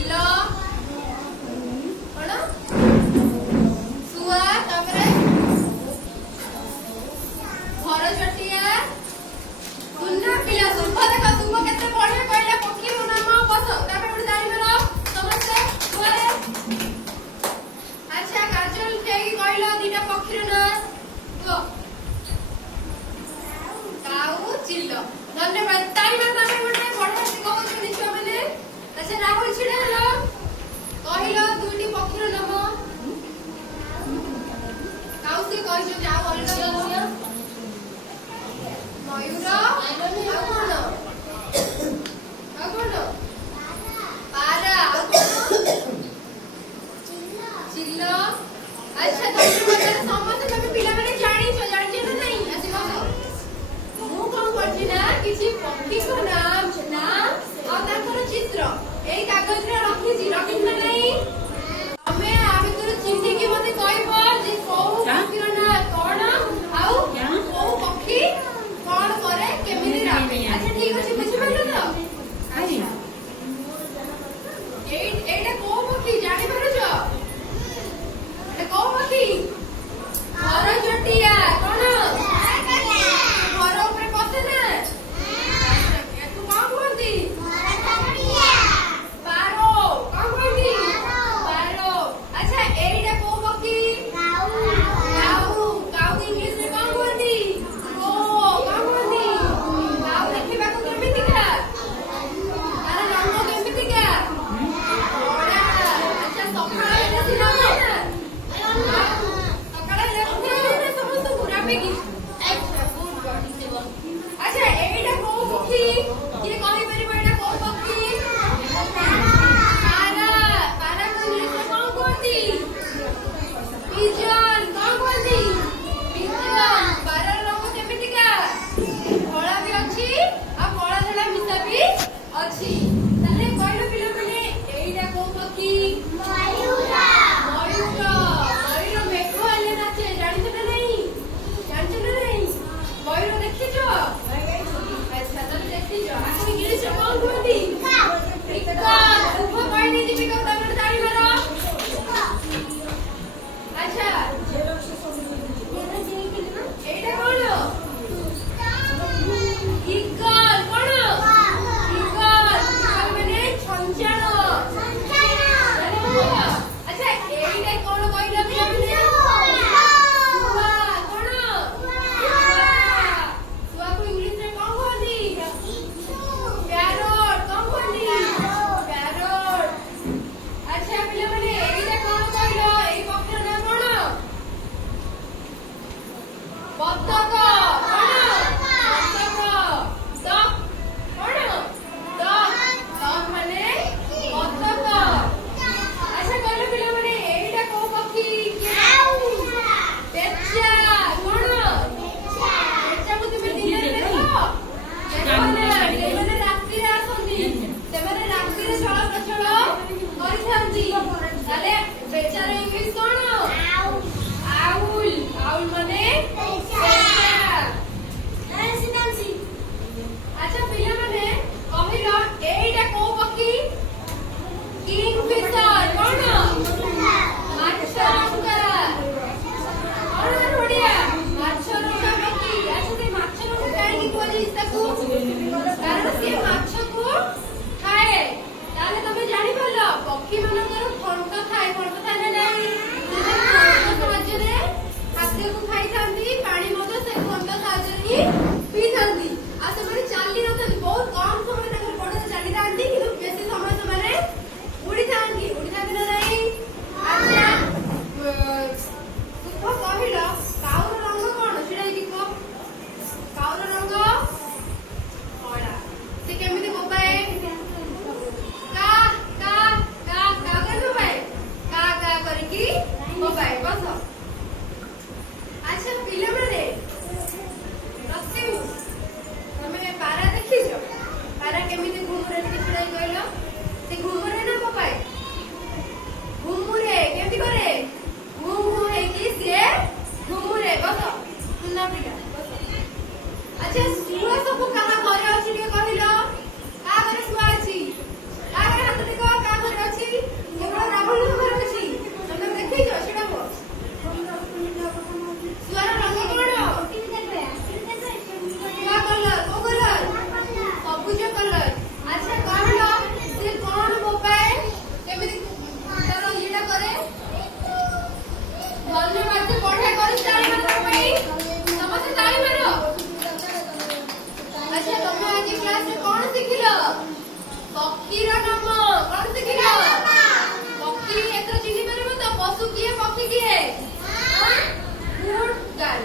ଚିଲ କଣ ଶୁଆ ତାପରେ ଘର ଚଟିଆ ସୁନା ପିଲା ଶୁଭ ଦେଖ ଶୁଭ କେତେ ବଢିଆ କହିଲା ପକ୍ଷୀର ନାମ ବସ ତାପରେ ଗୋଟେ ତାଳି ମାର ସମସ୍ତେ ଘରେ ଆଚ୍ଛା କାଜଲ ଠିକି କହିଲ ଦିଟା ପକ୍ଷୀର ନାଁ କୁହ କାଉ ଚିଲ ଧନ୍ୟବାଦ ତାଳି ମାର ତାପରେ ଗୋଟେ ବଢିଆ ସେ କହୁଛନ୍ତି ଛୁଆମାନେ ଆଚ୍ଛା ରାହୁଲ ଛିଡ଼ା ହେଲ କହିଲ ଦୁଇଟି ପକ୍ଷୀର ନାମ କାଉ ସେ କହିଛନ୍ତି ଆଉ ଅଲଗା କହିଲ ମୟୂର ଆଉ କଣ ପାରା ଆଉ କଣ ଚିଲ ଆଚ୍ଛା ସମସ୍ତେ ତମେ ପିଲାମାନେ ଜାଣିଛ ନା ନାଇଁ ଆଜି କହ ମୁଁ କଣ କରିଛି ନା କିଛି ପକ୍ଷୀଙ୍କ ନାମ ଆଉ ତାଙ୍କର ଚିତ୍ର ଏଇ କାଗଜରେ ରଖିଛି ନା ନାଇଁ ତମେ ଆ ଭିତରୁ ଚିହ୍ନିକି ମତେ କହିବ ଯେ କୋଉ ପକ୍ଷୀର ନାଁ କଣ ଆଉ କୋଉ ପକ୍ଷୀ କଣ କରେ କେମିତି ରାବେ ଆଚ୍ଛା ଠିକ ଅଛି ବୁଝିପାରିଲ ତ ଆଚ୍ଛା এইটা কোউ পক্ষী জানি পারছ এটা কোউ পক্ষী ঘর চটিয়া কোন ঘর উপরে বসে না তু কଣ କୁହନ୍ତି ପାରୋ କଣ କୁହନ୍ତି नाम कौन शिखिल पक्षी एथर चिन्हि परबो तो पशु किए पक्षी किए गुड गर्ल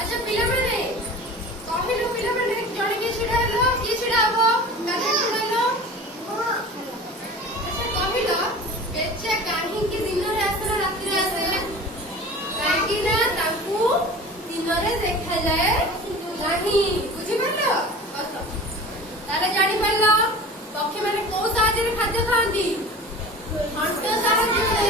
अच्छा पिला माने कहिलो पिला माने जणे के छिडालो की छिडाबो काहे छिडालो अच्छा कहिलो बेचे काहे की दिन रे आसरा रात्रि रे आसे काहे की ना ताकू दिन रे देखा जाए नाही बुझि परलो अच्छा ताले जानि परलो पक्षी माने को साहाଯ୍य रे खाद्य खाआंती हंट साहाଯ୍य